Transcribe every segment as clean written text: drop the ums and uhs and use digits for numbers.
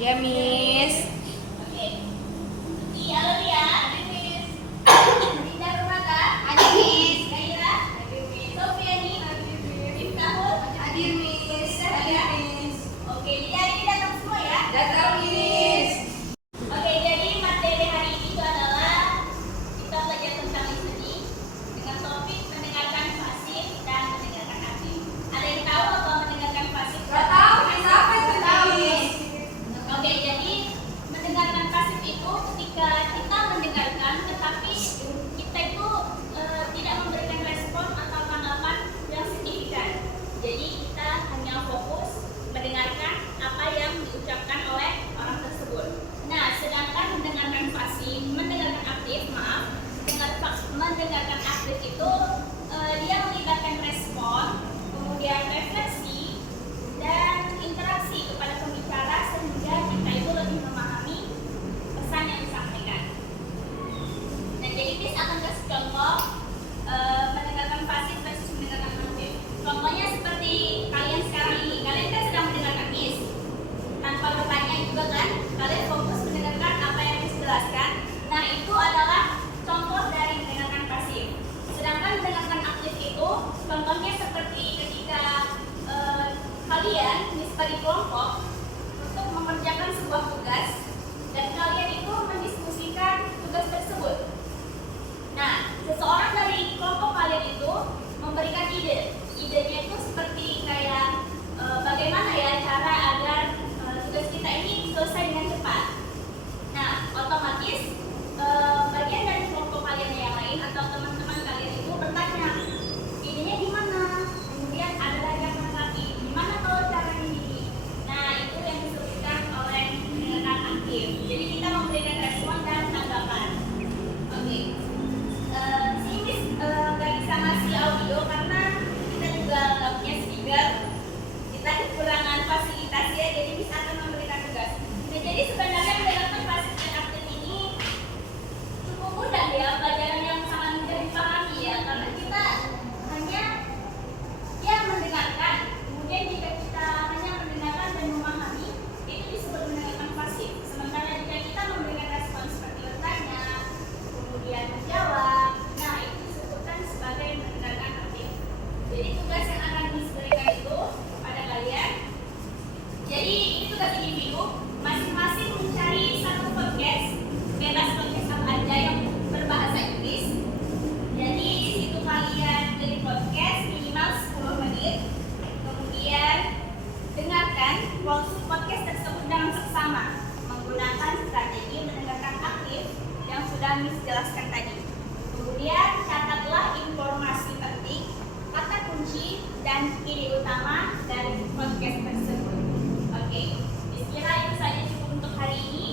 Ya, Miss. Oke. Iya, Lia. Ada Miss. Dinda Rumaka. Ada Miss. Kaira. Ada Miss. Sofiani. Ada Miss. Miftahul. Ada Miss. Ada Miss. Oke, jadi hari ini datang semua ya? Datang, Miss. Oke, jadi materi hari ini itu adalah kita belajar tentang listening dengan topik mendengarkan pasif dan mendengarkan aktif. Ada yang tahu apa mendengarkan pasif? Gak tahu, Miss. Apa itu, Miss? Oke, jadi mendengarkan pasif itu ketika kita mendengarkan tetapi kita itu tidak memberikan respon atau tanggapan yang signifikan. Jadi kita hanya fokus mendengarkan apa yang diucapkan oleh orang tersebut. Nah, sedangkan mendengarkan aktif itu dia melibatkan respon, kemudian refleksi dan interaksi kepada pembicara sehingga kita itu lebih memahami pesan yang disampaikan. Nah, jadi Miss akan kasih contoh mendengarkan pasif versus mendengarkan aktif. Contohnya seperti kalian sekarang ini, kalian kan sedang mendengarkan Miss tanpa bertanya juga kan, kalian fokus mendengarkan apa yang Miss jelaskan. Nah, itu adalah contoh dari mendengarkan pasif. Sedangkan mendengarkan aktif itu contohnya seperti ketika kalian Miss bagi kelompok untuk mengerjakan sebuah tugas dan kalian itu mendiskusikan tugas tersebut. Nah, seseorang dari kelompok kalian itu memberikan ide. Idenya itu seperti kayak bagaimana ya cara agar tugas kita ini selesai dengan cepat. Nah, otomatis bagian dari kelompok kalian yang lain atau teman-teman kalian itu bertanya, idenya gimana? Kemudian ada lagi yang menanggapi, gimana kalau caranya ini? Nah, itu yang disebutkan oleh mendengarkan aktif. Jadi kita memberikan respon dan tanggapan. Oke. Sini Miss nggak bisa ngasih audio karena kita juga nggak punya speaker. Kita kekurangan fasilitas ya, jadi Miss akan memberikan tugas. Nah, jadi sebenarnya mendengarkan pasif dan aktif ini cukup mudah ya, pelajaran yang sangat mudah dipahami ya, karena kita hanya mendengarkan. Kemudian jika kita hanya mendengarkan dan memahami, itu disebut mendengarkan pasif. Sementara jika kita memberikan respon seperti bertanya, kemudian menjawab, nah itu disebutkan sebagai mendengarkan aktif. Jadi tugas yang akan diberikan itu kepada kalian. Jadi ini tugas individu, masing-masing mencari satu podcast, bebas podcast apa aja yang berbahasa Inggris. Jadi di situ kalian beli podcast minimal 10 menit. Kemudian dengarkan podcast tersebut dengan seksama menggunakan strategi mendengarkan aktif yang sudah Miss jelaskan tadi. Kemudian catatlah informasi penting, kata kunci dan ide utama dari podcast tersebut. Oke, kira itu saja cukup untuk hari ini.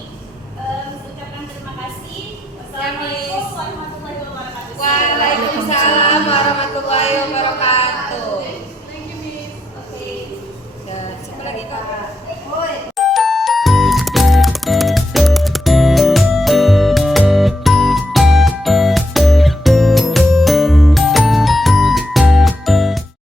Miss ucapkan terima kasih. Wassalamualaikum warahmatullahi wabarakatuh. Waalaikumsalam warahmatullahi wabarakatuh. Thank you, Miss. Oke. Ya, siapa lagi, Kak?